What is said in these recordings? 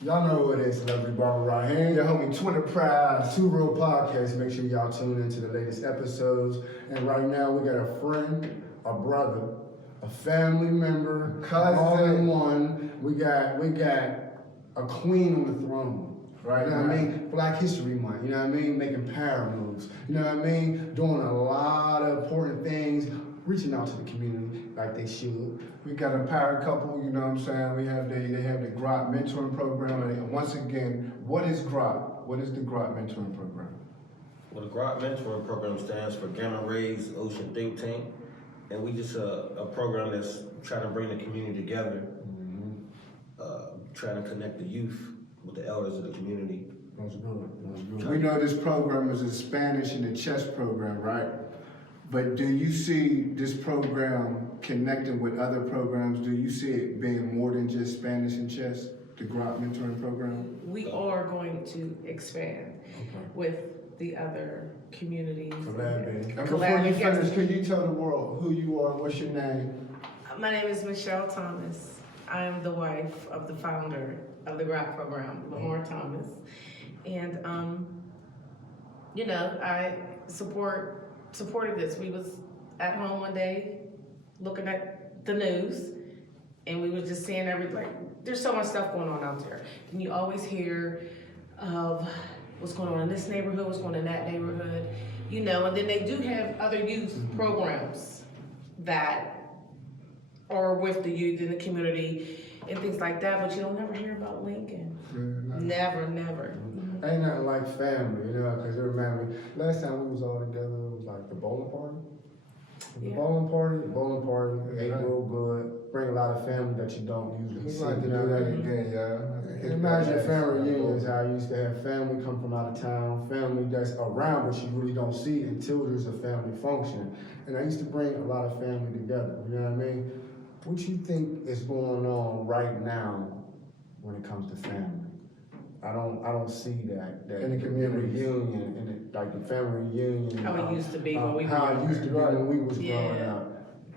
Y'all know who it is, Celebrity Barber right here. Your homie Twinz Prize, Two Real Podcast. Make sure y'all tune into the latest episodes. And right now we got a friend, a brother, a family member, cousin, all in one. We got a queen on the throne. Right, you know what I mean? Black History Month, you know what I mean? Making power moves, you know what I mean? Doing a lot of important things, reaching out to the community like they should. We got a power couple, you know what I'm saying? They have the GROT mentoring program. And once again, what is GROT? What is the GROT mentoring program? Well, the GROT mentoring program stands for Gamma Rays Ocean Think Tank. And we just a program that's trying to bring the community together, trying to connect the youth with the elders of the community. That's good. We know this program is a Spanish and a chess program, right? But do you see this program connecting with other programs? Do you see it being more than just Spanish and chess, the GROT mentoring program? We are going to expand with the other communities. And before you finish, can you tell the world who you are, what's your name? My name is Lamar Thomas. I am the wife of the founder of the GROT program, Lamar Thomas. And, I supported this. We was at home one day looking at the news, and we were just seeing there's so much stuff going on out there. And you always hear of what's going on in this neighborhood, what's going on in that neighborhood, and then they do have other youth programs that are with the youth in the community and things like that, but you don't never hear about Lincoln. Never. Ain't nothing like family, because it reminds me, last time we was all together, it was like the bowling party. The bowling party, ate real good, bring a lot of family that you don't usually see. Like to do that again, yeah. Imagine family reunions, how you used to have family come from out of town, family that's around but you really don't see until there's a family function. And I used to bring a lot of family together, you know what I mean? What you think is going on right now when it comes to family? I don't see that in the community reunion, like the family reunion. How it used to be when we was growing up.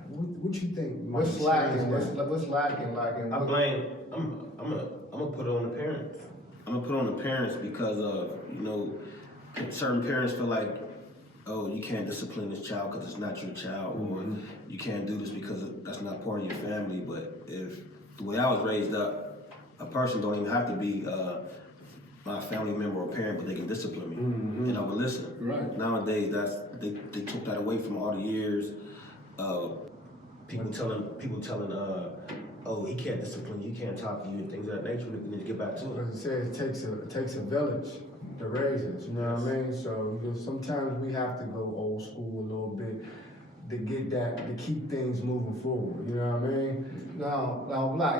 What you think? What's lacking? What's lacking? I blame. I'm gonna put it on the parents. I'm gonna put it on the parents because certain parents feel like, oh, you can't discipline this child because it's not your child, or you can't do this because that's not part of your family. But if the way I was raised up, a person don't even have to be my family member or parent, but they can discipline me, and I would listen. Right. Nowadays, they took that away from all the years. People telling, oh, he can't discipline you, he can't talk to you, and things of that nature. We need to get back to it. As it says, it takes a village to raise us. You know what I mean? So sometimes we have to go old school a little bit to get that, to keep things moving forward. You know what I mean? Now, Black,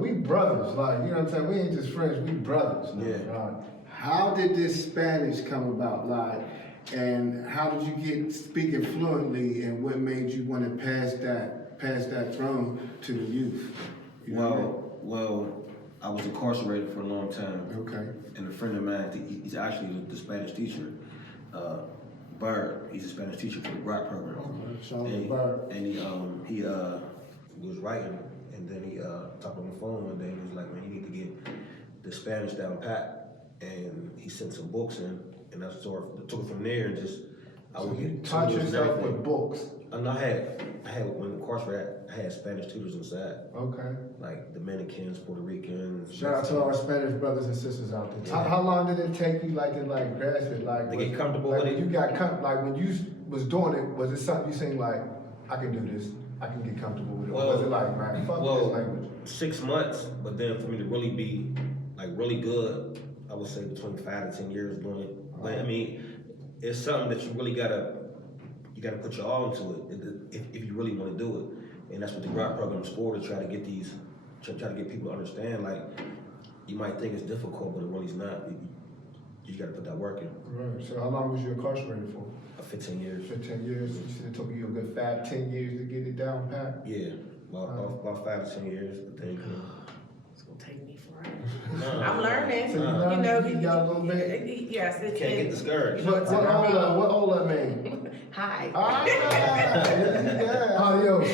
we brothers, you know what I'm saying? We ain't just friends, we brothers. Yeah. How did this Spanish come about, and how did you get speaking fluently, and what made you want to pass that throne to the youth? Well, I was incarcerated for a long time. Okay. And a friend of mine, he's actually the Spanish teacher, Bird. He's a Spanish teacher for the GROT program. And he was writing, and then he talked on the phone one day, and he was like, man, you need to get the Spanish down pat. And he sent some books in, and I sort of took it from there, and just I would get taught yourself with books. And I had when incarcerated, I had Spanish tutors inside. Okay. Like Dominicans, Puerto Ricans. Shout out to our Spanish brothers and sisters out there. How long did it take you to grasp it? To get comfortable with it. You got when you was doing it, was it something you saying I can do this, I can get comfortable with it? Or was it man, fuck this language? 6 months, but then for me to really be really good, I would say between 5 to 10 years doing it. But I mean, it's something that you really gotta put your all into it if you really want to do it. And that's what the GROT program is for, to try to get people to understand. You might think it's difficult, but it really is not. You got to put that work in. Right. So how long was you incarcerated for? 15 years. 15 years. You said it took you a good 5, 10 years to get it down pat? Yeah, about 5 to 10 years, I think. It's gonna take me forever. I'm learning. So you got a little bit. Yes, it Can't get discouraged. What old that mean? hi. yeah. Adios.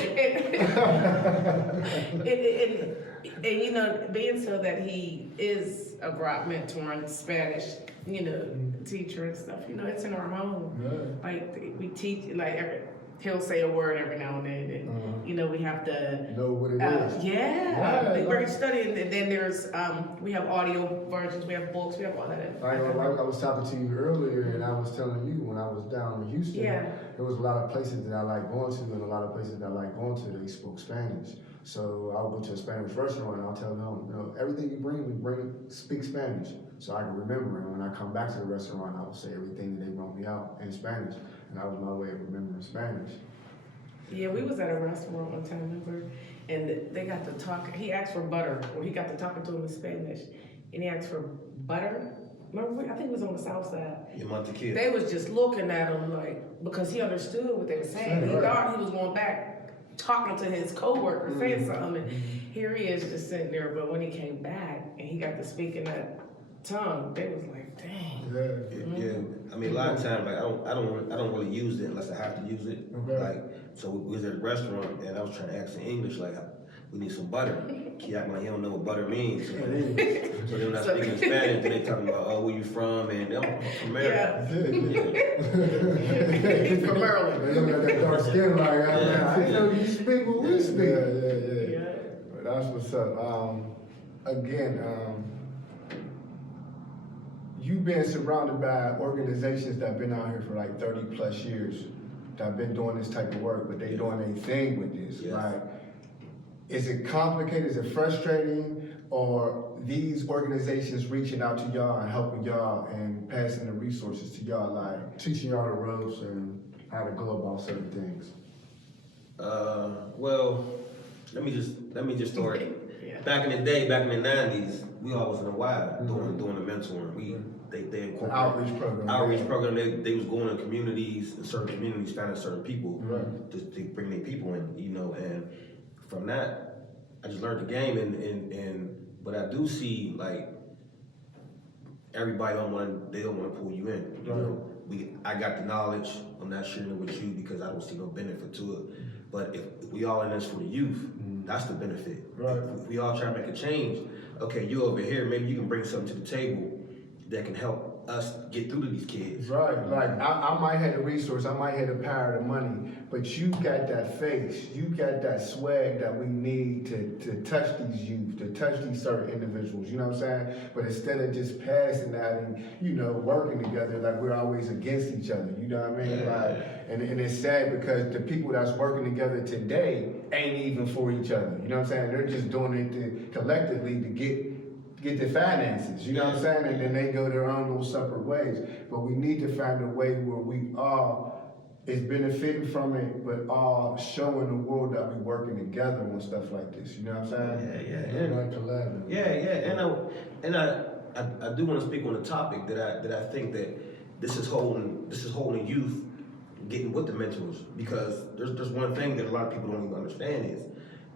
And you know, being so that he is a Grok mentor and Spanish, you know, teacher and stuff, you know, it's in our home. Yeah. Like we teach, like he'll say a word every now and then, and you know, we have to Know what it is. yeah, we're like- studying, and then there's we have audio versions, we have books, we have all that. Like I was talking to you earlier, and I was telling you when I was down in Houston, Yeah. there was a lot of places that I like going to, and a lot of places that I like going to, they spoke Spanish. So I'll go to a Spanish restaurant, and I'll tell them, you know, everything you bring speak Spanish, so I can remember. And when I come back to the restaurant, I will say everything that they brought me out in Spanish, and that was my way of remembering Spanish. Yeah, we was at a restaurant one time, remember? And they got to talk. He asked for butter, or he got to talking to him in Spanish, and he asked for butter. Remember, I think it was on the south side. Your Montequilla. They was just looking at him like, because he understood what they were saying. He Right. thought he was going back talking to his coworker, saying something, and here he is just sitting there. But when he came back and he got to speak in that tongue, they was like, dang. Yeah. Yeah, I mean, a lot of times, like I don't really use it unless I have to use it. Okay. Like, so we was at a restaurant and I was trying to ask in English, like, we need some butter. He acting like he don't know what butter means. So then when I So- speak in Spanish, then they talking about, oh, where you from? And I'm from America. He's from Maryland. They look at that dark skin like, I didn't know you speak what we speak. Yeah. Yeah. But that's what's up. Again, you've been surrounded by organizations that have been out here for like 30 plus years, that have been doing this type of work, but they doing their thing with this. Yes. Like, is it complicated? Is it frustrating? Or these organizations reaching out to y'all and helping y'all and passing the resources to y'all, like teaching y'all the ropes and how to go about certain things? Well, let me just start. Yeah. Back in the day, back in the 90s, we all was in a wild doing the mentoring. They incorporated Outreach program. Outreach program. They was going to communities, certain communities, finding certain people Right. to bring their people in, you know. And from that, I just learned the game. And but I do see like everybody don't want to pull you in. You know, I got the knowledge. I'm not sharing it with you because I don't see no benefit to it. But if we all in this for the youth, that's the benefit. Right. If we all try to make a change, okay, you over here, maybe you can bring something to the table that can help us get through to these kids. Right, like I might have the resource, I might have the power, the money, but you got that face, you got that swag that we need to touch these youth, to touch these certain individuals, you know what I'm saying? But instead of just passing that and, you know, working together, like we're always against each other, you know what I mean? Yeah. Like, and it's sad because the people that's working together today ain't even for each other, you know what I'm saying? They're just doing it collectively to get the finances, you know what I'm saying? And then they go their own little separate ways. But we need to find a way where we all is benefiting from it, but all showing the world that we working together on stuff like this, you know what I'm saying? Yeah. Like collaborative. Yeah. And I do want to speak on a topic that I think that this is holding youth getting with the mentors, because there's one thing that a lot of people don't even understand is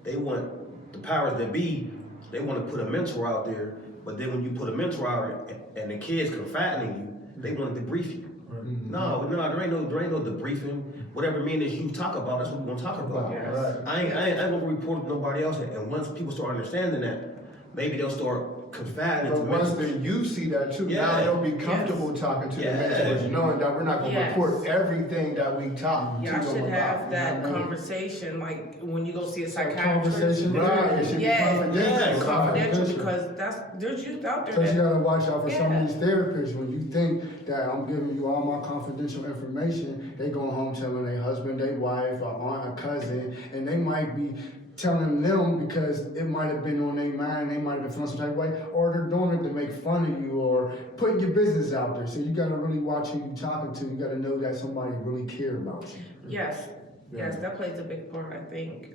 they want the powers that be. They want to put a mentor out there, but then when you put a mentor out and the kids confiding in you, they want to debrief you. Mm-hmm. No, there ain't no debriefing. Whatever me and this you talk about, that's what we're gonna talk about. Yes. Right. I ain't gonna report to nobody else. And once people start understanding that, maybe they'll start confiding But into once mentors. you see that too, Yeah. now they'll be comfortable talking to the Yeah. mentors, knowing that we're not gonna Yes. report everything that we talk to Y'all them should about. have you that know what I mean? conversation, like when you go see a That psychiatrist. conversation, right? It should be Yeah, confidential. yeah, confidential, Confidential. because there's youth out there Because you that, gotta watch out for some Yeah. of these therapists. When you think that I'm giving you all my confidential information, they go home telling their husband, their wife, or aunt, or cousin, and they might be telling them because it might have been on their mind, they might have been feeling some type of way, or they're doing it to make fun of you or putting your business out there. So you gotta really watch who you're talking to. You gotta know that somebody really care about you. yes, Yeah. that plays a big part, I think.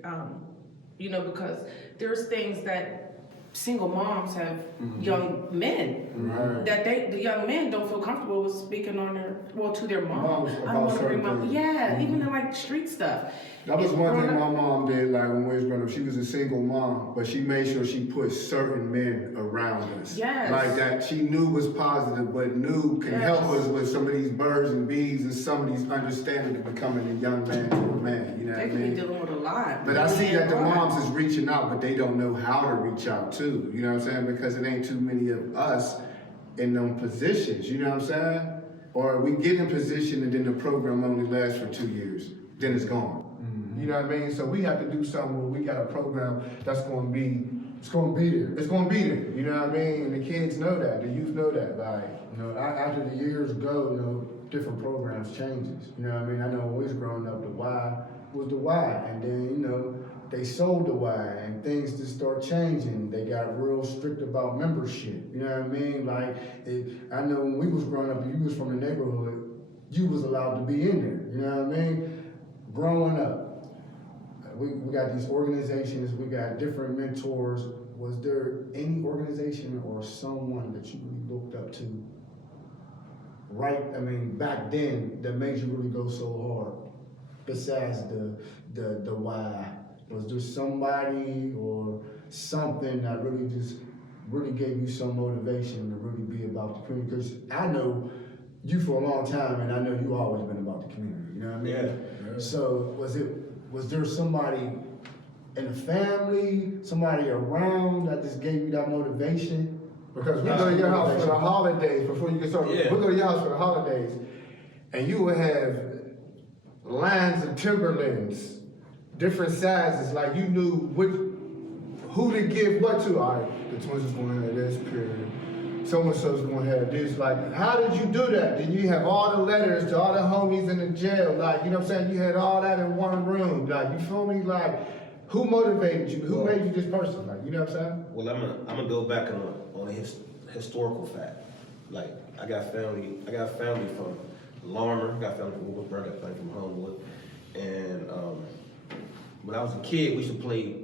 You know, because there's things that single moms have young men Right. that the young men don't feel comfortable with speaking on to their mom. Moms I don't about want to bring certain my, things. yeah, even in like street stuff. That was And one thing growing my up- mom did, like when we was growing up. She was a single mom, but she made sure she put certain men around us. Yes. Like that she knew was positive, but knew can Yes. help us with some of these birds and bees and some of these understanding of becoming a young man to a man. You know They what I could be mean? dealing with a lot. But I see Yeah, that the right. moms is reaching out, but they don't know how to reach out too. You know what I'm saying? Because it ain't too many of us in them positions. You know what I'm saying? Or we get in position and then the program only lasts for 2 years, then it's gone. You know what I mean? So we have to do something where we got a program that's going to be, it's going to be there. It's going to be there. You know what I mean? And the kids know that. The youth know that. Like, you know, after the years go, you know, different programs changes. You know what I mean? I know when we was growing up, the Y was the Y. And then, you know, they sold the Y and things just start changing. They got real strict about membership. You know what I mean? Like, I know when we was growing up, if you was from the neighborhood, you was allowed to be in there. You know what I mean? Growing up, we got these organizations, we got different mentors. Was there any organization or someone that you really looked up to, right, I mean, back then, that made you really go so hard, besides the why? Was there somebody or something that really gave you some motivation to really be about the community? Because I know you for a long time, and I know you always been about the community, you know what I mean? Yeah. So was there somebody in the family, somebody around that just gave you that motivation? Because we go to your house for the holidays, before you get started, Yeah. we go to your house for the holidays, and you would have lines of Timberlands, different sizes, like you knew who to give what to. All right, the Twins is going to have this period. So-and-so's going to have this. Like, how did you do that? Did you have all the letters to all the homies in the jail? Like, you know what I'm saying? You had all that in one room. Like, you feel me? Like, who motivated you? Who made you this person? Like, you know what I'm saying? Well, I'm gonna go back on a historical fact. Like, I got family from Lamar, I got family from Wilkesboro, I got family from Homewood. And when I was a kid, we used to play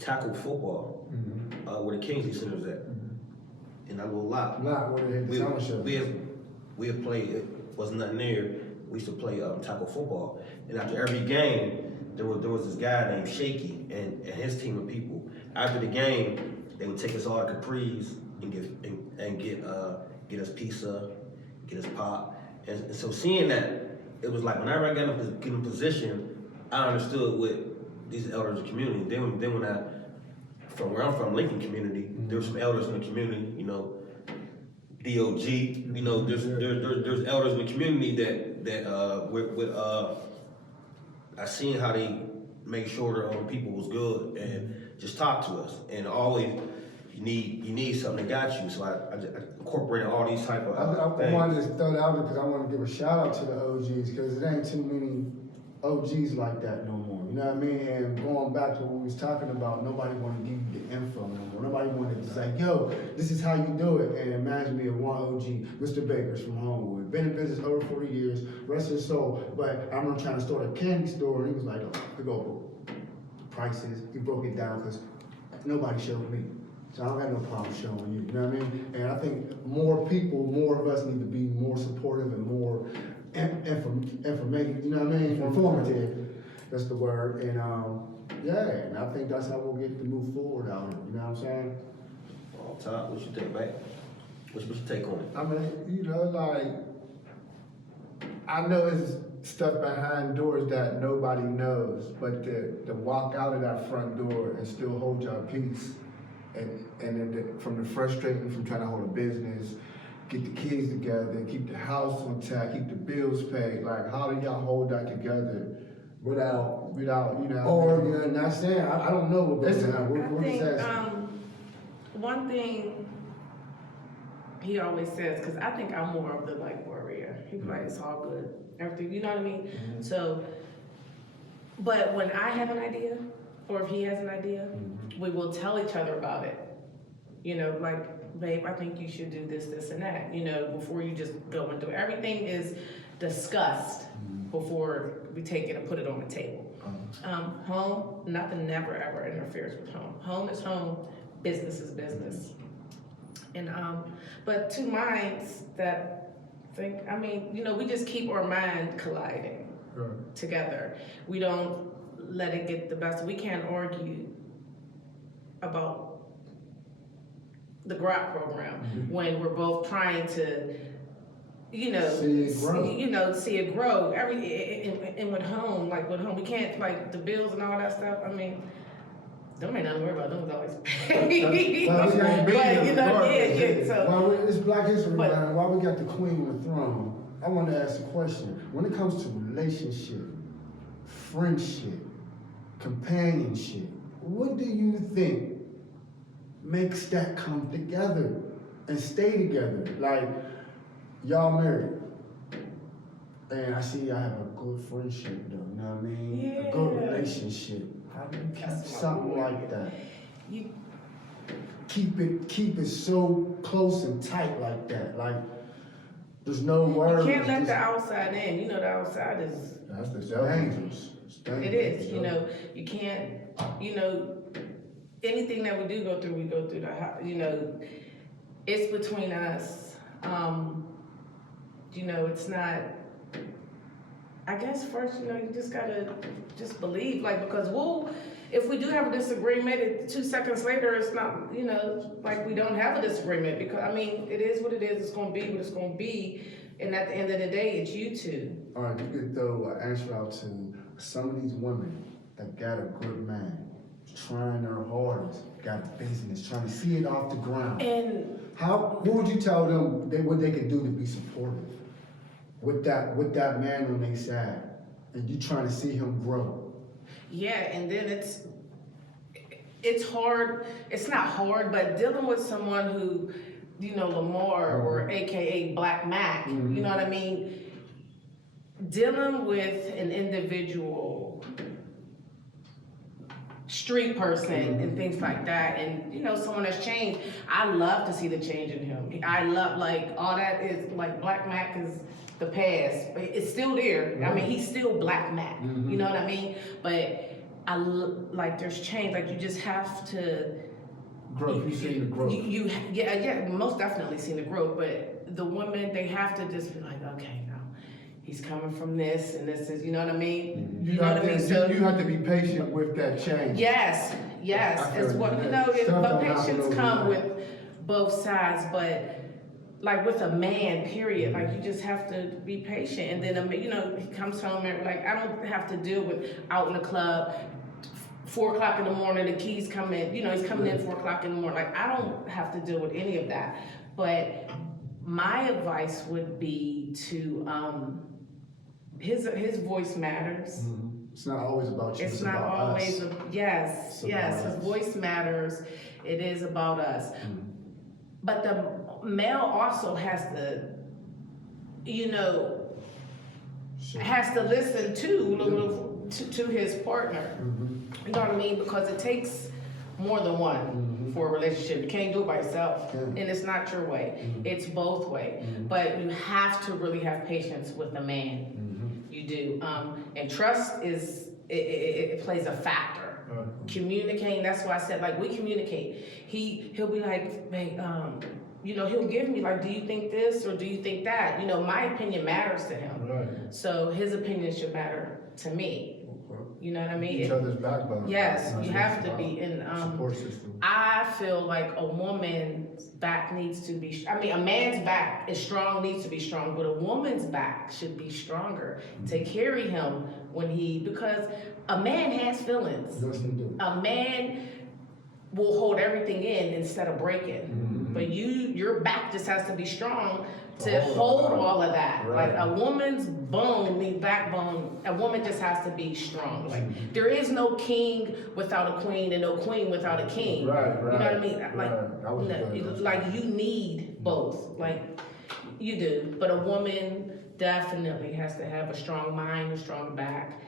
tackle football where the Kingsley Center was at. In that little lot. Not where they had the summer show. We had played, it wasn't nothing there. We used to play tackle football. And after every game, there was this guy named Shaky and his team of people. After the game, they would take us all to Capri's and get us pizza, get us pop. And so seeing that, it was like whenever I got in position, I understood what these elders of the community. Then when I, from where I'm from, Lincoln community, there's some elders in the community, you know, DOG, you know, there's elders in the community that I seen how they make sure their own people was good and just talk to us. And always you need something that got you. So I incorporated all these type of I things. wanted to throw that out there because I want to give a shout out to the OGs because it ain't too many OGs like that no more. You know what I mean? And going back to what we was talking about, nobody want to give you the info no more. Nobody wanted to say, yo, this is how you do it. And it reminds me of one OG, Mr. Bakers from Homewood. Been in business over 40 years, rest his soul. But I remember trying to start a candy store and he was like, oh, here go prices. He broke it down because nobody showed me. So I don't got no problem showing you. You know what I mean? And I think more of us need to be more supportive and more informative, you know what I mean? Informative, that's the word. And yeah, and I think that's how we'll get to move forward out here, you know what I'm saying? All time, what you think, man? What's your take on it? I mean, you know, like, I know it's stuff behind doors that nobody knows, but to walk out of that front door and still hold your peace, and then from the frustration from trying to hold a business, get the kids together, keep the house on tack, keep the bills paid. Like, how do y'all hold that together without you know? Or you're not saying I don't know what goes on. What I is think that? one thing he always says, because I think I'm more of the like warrior. He's like, it's all good, everything. You know what I mean? Mm-hmm. So, but when I have an idea, or if he has an idea, we will tell each other about it. You know, like, babe, I think you should do this, this, and that. You know, before you just go into it. Everything is discussed before we take it and put it on the table. Home, nothing never ever interferes with home. Home is home, business is business. And but two minds that think, I mean, you know, we just keep our mind colliding together. We don't let it get the best. We can't argue about the GROT program when we're both trying to, you know, see it grow. And with home, we can't, like, the bills and all that stuff. I mean, them ain't nothing to worry about. Them was always paid. But you know, yeah. So while it's Black History Month, while we got the queen on the throne, I want to ask a question. When it comes to relationship, friendship, companionship, what do you think makes that come together and stay together? Like, y'all married, and I see y'all have a good friendship though, you know what I mean? Yeah. A good relationship. How do you keep That's my something boy. like that? you, Keep it so close and tight like that. Like, there's no words. you can't let just- the outside in. You know, the outside is. That's dangerous. It's dangerous. It is, you know, you can't, you know, anything that we do go through, we go through you know, it's between us. You know, it's not, I guess first, you know, you just gotta just believe, like, because if we do have a disagreement, 2 seconds later, it's not, you know, like we don't have a disagreement, because, I mean, it is what it is, it's gonna be what it's gonna be, and at the end of the day, it's you two. All right, you could throw an answer out to some of these women that got a good man, trying their hardest, got a business, trying to see it off the ground. And What would you tell them what they can do to be supportive with that man on their side, and you trying to see him grow? yeah, and then it's hard. It's not hard, but dealing with someone who, you know, Lamar or AKA Black Mac, you know what I mean? Dealing with an individual street person and things like that, and you know, someone that's changed. I love to see the change in him. I love, like, all that is, like, Black Mac is the past, but it's still there. I mean, he's still Black Mac. You know what I mean? But like, there's change. Like, you just have to. Growth. You seen the growth. Yeah, most definitely seen the growth. But the women, they have to just be like, okay, no, he's coming from this, and this is, you know what I mean? You have to be patient with that change. Yes, I feel it's what, you. you know, Stuff but don't happen patience come overnight. with both sides, but like with a man, period, like you just have to be patient, and then, you know, he comes home and, like, I don't have to deal with out in the club, 4 o'clock in the morning, the keys come in, you know, he's coming in 4 o'clock in the morning, like, I don't have to deal with any of that, but my advice would be to, his voice matters. It's not always about you. It's not about always, us. yes, It's yes, about his us. voice matters. It is about us. But the male also has to, you know, has to listen to his partner. You know what I mean? Because it takes more than one for a relationship. You can't do it by yourself, and it's not your way. It's both way. But you have to really have patience with a man. You do, and trust it plays a factor. Communicating. That's why I said, like, we communicate. He'll be like, hey, you know, he'll give me, like, do you think this or do you think that? You know, my opinion matters to him. Right. So his opinion should matter to me. You know what I mean? Each other's backbone. Yes, That's you what have it's to about. be. And Support system. I feel like a woman's back needs to be, I mean, a man's back is strong, needs to be strong, but a woman's back should be stronger to carry him because a man has feelings. Yes, you do. A man will hold everything in instead of breaking. But your back just has to be strong to hold all of that. Right. Like, a woman's backbone, a woman just has to be strong. Like, there is no king without a queen and no queen without a king. Right. You know what I mean? Right. Like, That was good. like, you need both. Like, you do. But a woman definitely has to have a strong mind, a strong back,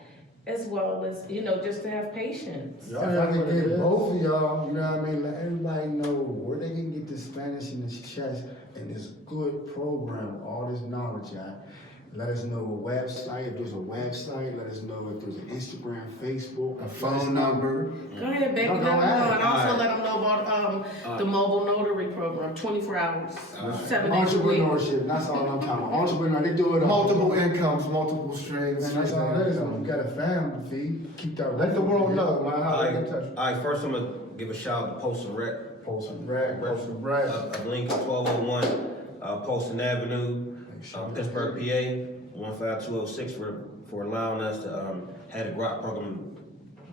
as well as, you know, just to have patience. If I could get both of y'all, you know what I mean, let everybody know where they can get this Spanish in this chest and this good program, all this knowledge at. Let us know a website, if there's a website. Let us know if there's an Instagram, Facebook, A phone number. Go ahead, baby, No, let go them know, ahead. and also Alright. let them know about the mobile notary program, 24 hours, 7 days a week. Entrepreneurship, that's all I'm talking about. Entrepreneur, they do it all. Multiple incomes, multiple streams. And that's all it is. You got a family feed. Keep that. Let the world know, man, how they get in touch. Alright, first I'm gonna give a shout out to Post and Rec. Post a brag, post a brag. A link at 1201 Poston Avenue, Pittsburgh, PA, 15206 for allowing us to have the grok program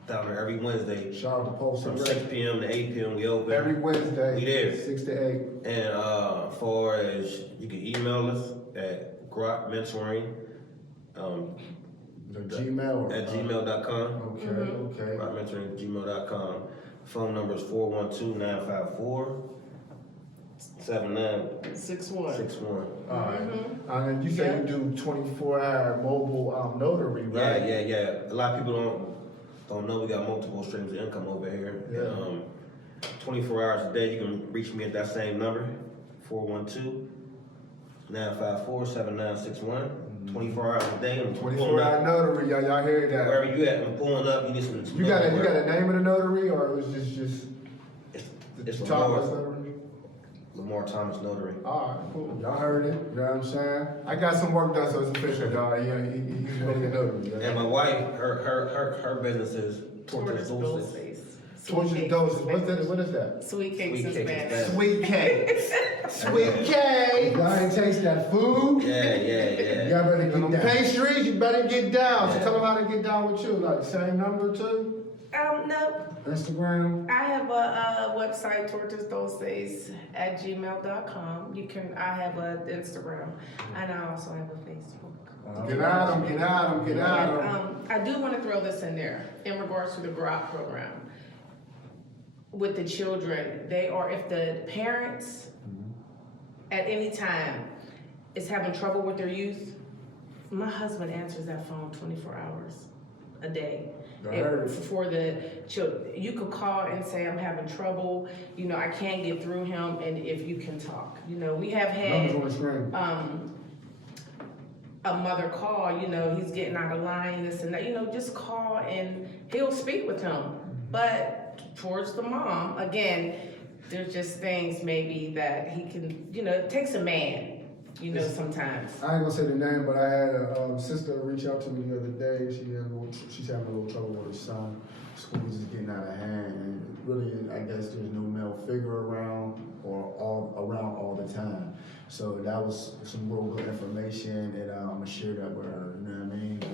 down there every Wednesday Shout out to Post a from brag. 6 p.m. to 8 p.m. We open. Every Wednesday. We there. 6 to 8. And far as you can email us at grokmentoring The Gmail. or- at gmail.com. Okay, okay. grokmentoring@gmail.com. Phone number is 412-954-7961. 6-1. All right. And then you say you do 24-hour mobile notary, right? Yeah. A lot of people don't know we got multiple streams of income over here. Yeah. 24 hours a day, you can reach me at that same number, 412-954-7961. 24 hours a day. I'm pulling 24-hour up. notary, y'all hear that? Wherever you at, I'm pulling up. You need some. You got a name of the notary, or it was just It's Thomas Lamar, notary? Lamar Thomas Notary. All right, cool. Y'all heard it. You know what I'm saying? I got some work done, so it's official, dog. He's really a notary. And my wife, her business is Tortas Dulces. Torches doses. What is that? Sweet cakes Sweet in cakes in Spanish. Spanish. Sweet cakes. Sweet cakes. Y'all ain't taste that food? Yeah. Y'all better Them get down. pastries, you better get down. So tell them how to get down with you. Like, same number too? No, Instagram? I have a website, tortasdulces@gmail.com. I have an Instagram, and I also have a Facebook. Get out of them. And, I do want to throw this in there in regards to the grok program. With the children, if the parents at any time is having trouble with their youth, my husband answers that phone 24 hours a day. I heard it. For the children, you could call and say, I'm having trouble, I can't get through him, and if you can talk. We have Numbers had on the screen. a mother call, he's getting out of line, this and that, just call and he'll speak with him. But towards the mom, again, there's just things maybe that he can, it takes a man, sometimes. I ain't gonna say the name, but I had a sister reach out to me the other day. She's having a little trouble with her son. School is just getting out of hand, and really, I guess there's no male figure around all the time. So that was some real good information, and I'm gonna share that with her. You know what I mean? But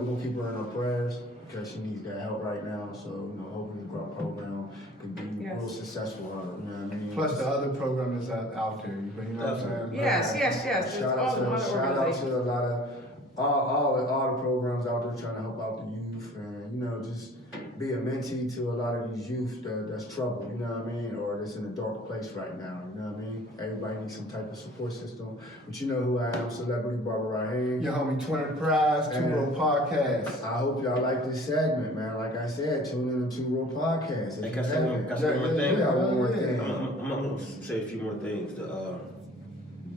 we're gonna keep her in our prayers because she needs that help right now. So hopefully the growth program could be real successful. You know what I mean? Plus the other program that's out there, you know what I'm saying? Yes. There's Shout all the other out organizations. to a lot of all the programs out there trying to help out the youth, and just be a mentee to a lot of these youth that's troubled, you know what I mean, or that's in a dark place right now, you know what I mean. Everybody needs some type of support system, but you know who I am, Celebrity Barber Raheem. Your homie Twinz Prize, Two And- Row Podcast. I hope y'all like this segment, man. Like I said, tune in to Two Row Podcast. Hey, can I say one more thing? Yeah, one more Yeah. thing. I'm gonna say a few more things. The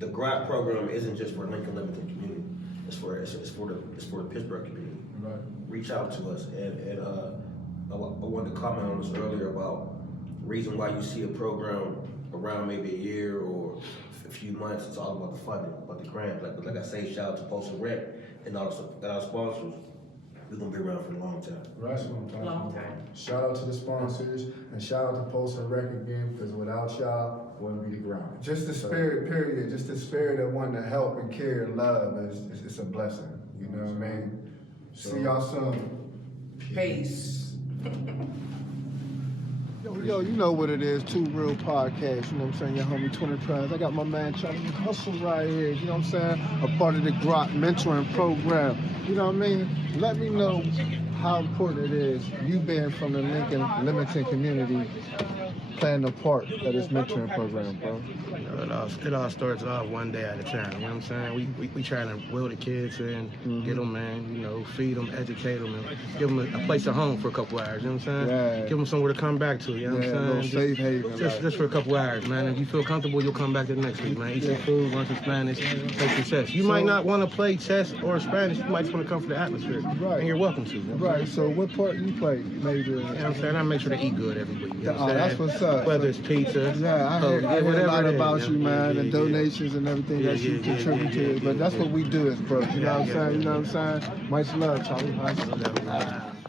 grok program isn't just for Lincoln Limited community. It's for the Pittsburgh community. Right. Reach out to us, and I wanted to comment on this earlier about reason why you see a program around maybe a year or a few months. It's all about the funding, about the grant. Like I say, shout out to Post and Rec and our sponsors. We're gonna be around for a long time. Right, that's what I'm talking Long about. time. Shout out to the sponsors and shout out to Post and Rec again, because without y'all, wouldn't be the ground. Just the spirit, period. Just the spirit of wanting to help and care and love is a blessing. You know what I mean? See y'all soon. Peace. Yo, you know what it is, Two Real Podcast, you know what I'm saying, your homie Twinz Prize. I got my man Charlie Hustle right here, you know what I'm saying, a part of the grok mentoring program, you know what I mean? Let me know how important it is, you being from the Lincoln Limited community, playing a part of this mentoring program, bro? It all starts off one day at a time. You know what I'm saying? We try to will the kids in, get them, man. You know, feed them, educate them, and give them a place to home for a couple hours. You know what I'm saying? Yeah. Give them somewhere to come back to. You know what Yeah, a I'm little saying? safe haven. Just for a couple hours, man. If you feel comfortable, you'll come back the next week, man. Eat some food, learn some Spanish, play some chess. You might not want to play chess or Spanish. You might just want to come for the atmosphere. Right. And you're welcome to. You know what I'm Right. So what part you play, major? You know what I'm saying? I make sure to eat good every week. You know what I'm Oh, that's saying? what's up. Whether it's pizza. Yeah, I heard a whatever lot it is, about you, man, and yeah. donations and everything that you contribute to it. But that's what we do as bros. You know what I'm saying? You know what I'm saying? Much love, Charlie. Much love.